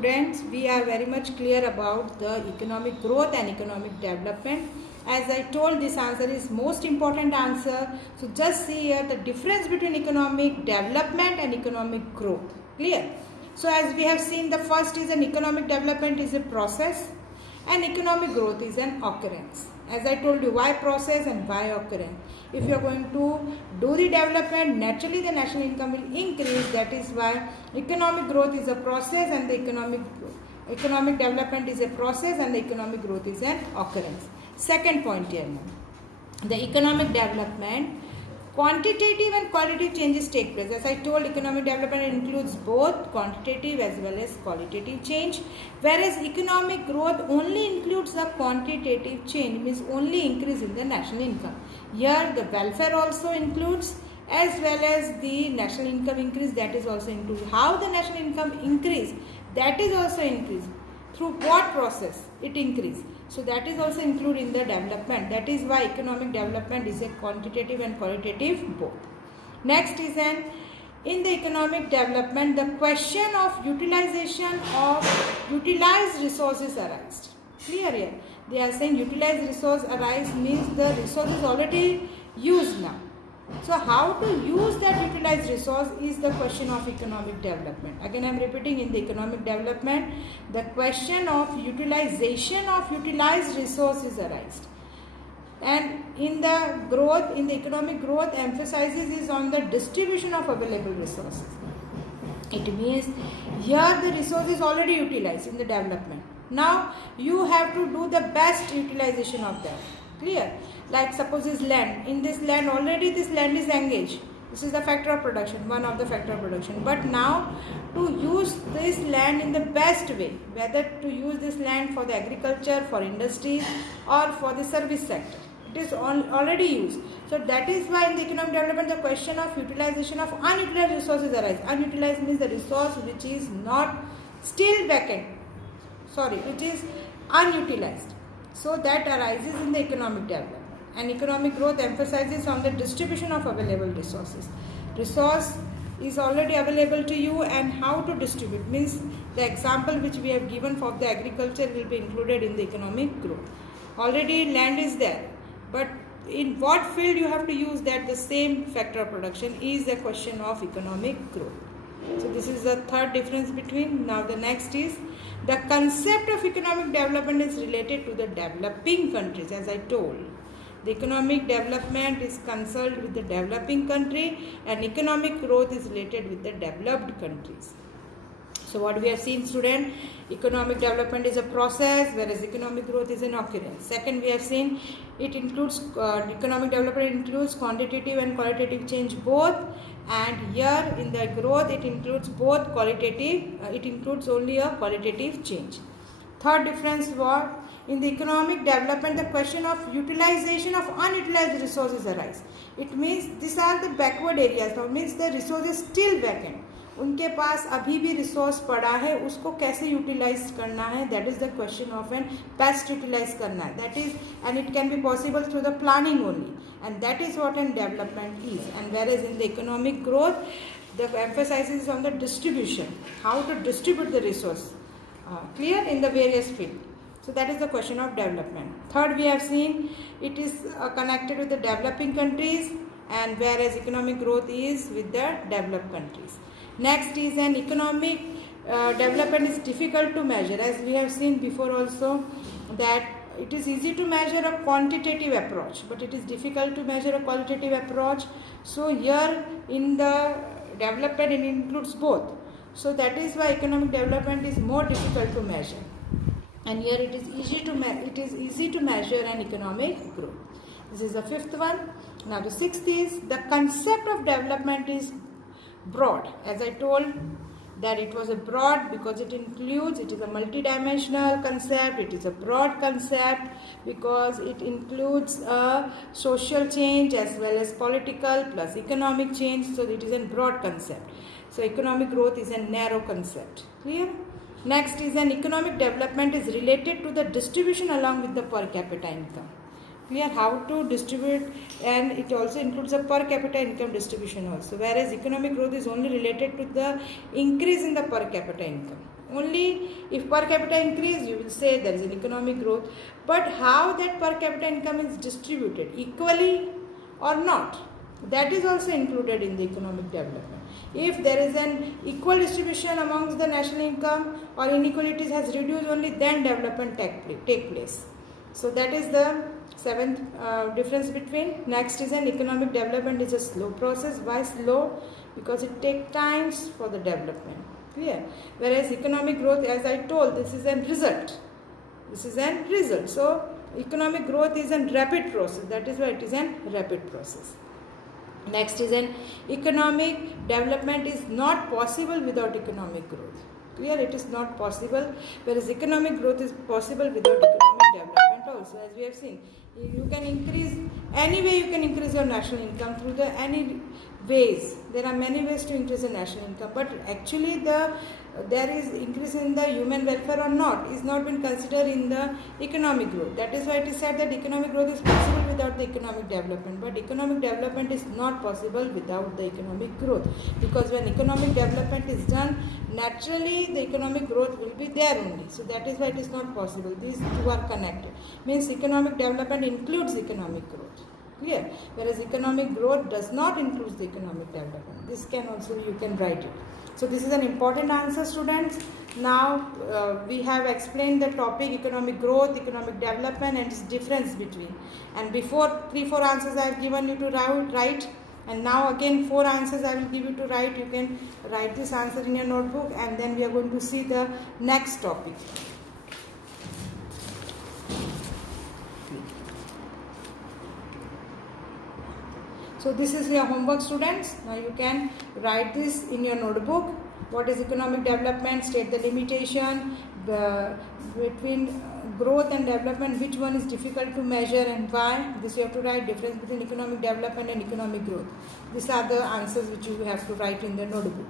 Students, we are very much clear about the economic growth and economic development. As I told, this answer is most important answer. So just see here the difference between economic development and economic growth. Clear? So as we have seen, the first is an economic development is a process and economic growth is an occurrence. As I told you, why process and why occurrence. If you are going to do the development, naturally the national income will increase. That is why economic growth is a process and the economic development is a process and the economic growth is an occurrence. Second point here now. The economic development, quantitative and qualitative changes take place. As I told, economic development includes both quantitative as well as qualitative change, whereas economic growth only includes the quantitative change, means only increase in the national income. Here the welfare also includes, as well as the national income increase, that is also included. How the national income increase, that is also increased. Through what process it increase? So that is also included in the development. That is why economic development is a quantitative and qualitative both. Next is in the economic development, the question of utilization of utilized resources arise. Clear here? They are saying utilized resource arise means the resource is already used now. So how to use that utilized resource is the question of economic development. Again I am repeating, in the economic development, the question of utilization of utilized resources arise. And in the growth, in the economic growth, emphasizes is on the distribution of available resources. It means here the resource is already utilized in the development. Now you have to do the best utilization of that. Clear? Like suppose this land, in this land already this land is engaged. This is the factor of production, one of the factor of production. But now to use this land in the best way, whether to use this land for the agriculture, for industries or for the service sector, it is already used. So that is why in the economic development the question of utilization of unutilized resources arise. Unutilized means the resource which is not still vacant, it is unutilized. So that arises in the economic development. And economic growth emphasizes on the distribution of available resources. Resource is already available to you and how to distribute, means the example which we have given for the agriculture will be included in the economic growth. Already land is there, but in what field you have to use that, the same factor of production is a question of economic growth. So this is the third difference between. Now the next is the concept of economic development is related to the developing countries. As I told, the economic development is concerned with the developing country and economic growth is related with the developed countries. So what we have seen, student, economic development is a process, whereas economic growth is an occurrence. Second, we have seen it includes economic development includes quantitative and qualitative change both, and here in the growth it includes both qualitative, it includes only a qualitative change. Third difference was in the economic development the question of utilization of unutilized resources arise. It means these are the backward areas, that means the resource is still vacant. उनके पास अभी भी resource पड़ा है, उसको कैसे utilise करना है, that is the question of an best utilise करना है, that is, and it can be possible through the planning only, and that is what an development is. And where is in the economic growth the emphasis is on the distribution, how to distribute the resource, clear, in the various fields. So that is the question of development. Third, we have seen it is connected with the developing countries, and whereas economic growth is with the developed countries. Next is an economic development is difficult to measure, as we have seen before also, that it is easy to measure a quantitative approach, but it is difficult to measure a qualitative approach. So here in the development it includes both. So that is why economic development is more difficult to measure, and here it is easy to measure an economic growth. This is the fifth one. Now the sixth is the concept of development is broad. As I told that it was a broad because it is a multidimensional concept, it is a broad concept because it includes a social change as well as political plus economic change, so it is a broad concept. So economic growth is a narrow concept. Clear? Next is an economic development is related to the distribution along with the per capita income. Clear? How to distribute, and it also includes a per capita income distribution also, whereas economic growth is only related to the increase in the per capita income. Only if per capita increase, you will say there is an economic growth. But how that per capita income is distributed, equally or not, that is also included in the economic development. If there is an equal distribution amongst the national income or inequalities has reduced, only then development take place. So that is the seventh difference between. Next is an economic development is a slow process. Why slow? Because it takes times for the development. Clear? Whereas economic growth, as I told, this is a result. This is a result. So economic growth is a rapid process. That is why it is a rapid process. Next is an economic development is not possible without economic growth. Clear? It is not possible, whereas economic growth is possible without economic development also. As we have seen, you can increase, any way you can increase your national income through the any ways. There are many ways to increase the national income, but actually there is increase in the human welfare or not is not been considered in the economic growth. That is why it is said that economic growth is possible without the economic development, but economic development is not possible without the economic growth, because when economic development is done, naturally the economic growth will be there only. So that is why it is not possible. These two are connected. Means economic development includes economic growth. Clear? Whereas economic growth does not include the economic development. This can also, you can write it. So this is an important answer, students. Now we have explained the topic economic growth, economic development and its difference between. And before 3-4 answers I have given you to write. And now again 4 answers I will give you to write. You can write this answer in your notebook, and then we are going to see the next topic. So this is your homework, students. Now you can write this in your notebook. What is economic development? State the limitation between growth and development. Which one is difficult to measure and why? This you have to write. Difference between economic development and economic growth. These are the answers which you have to write in the notebook.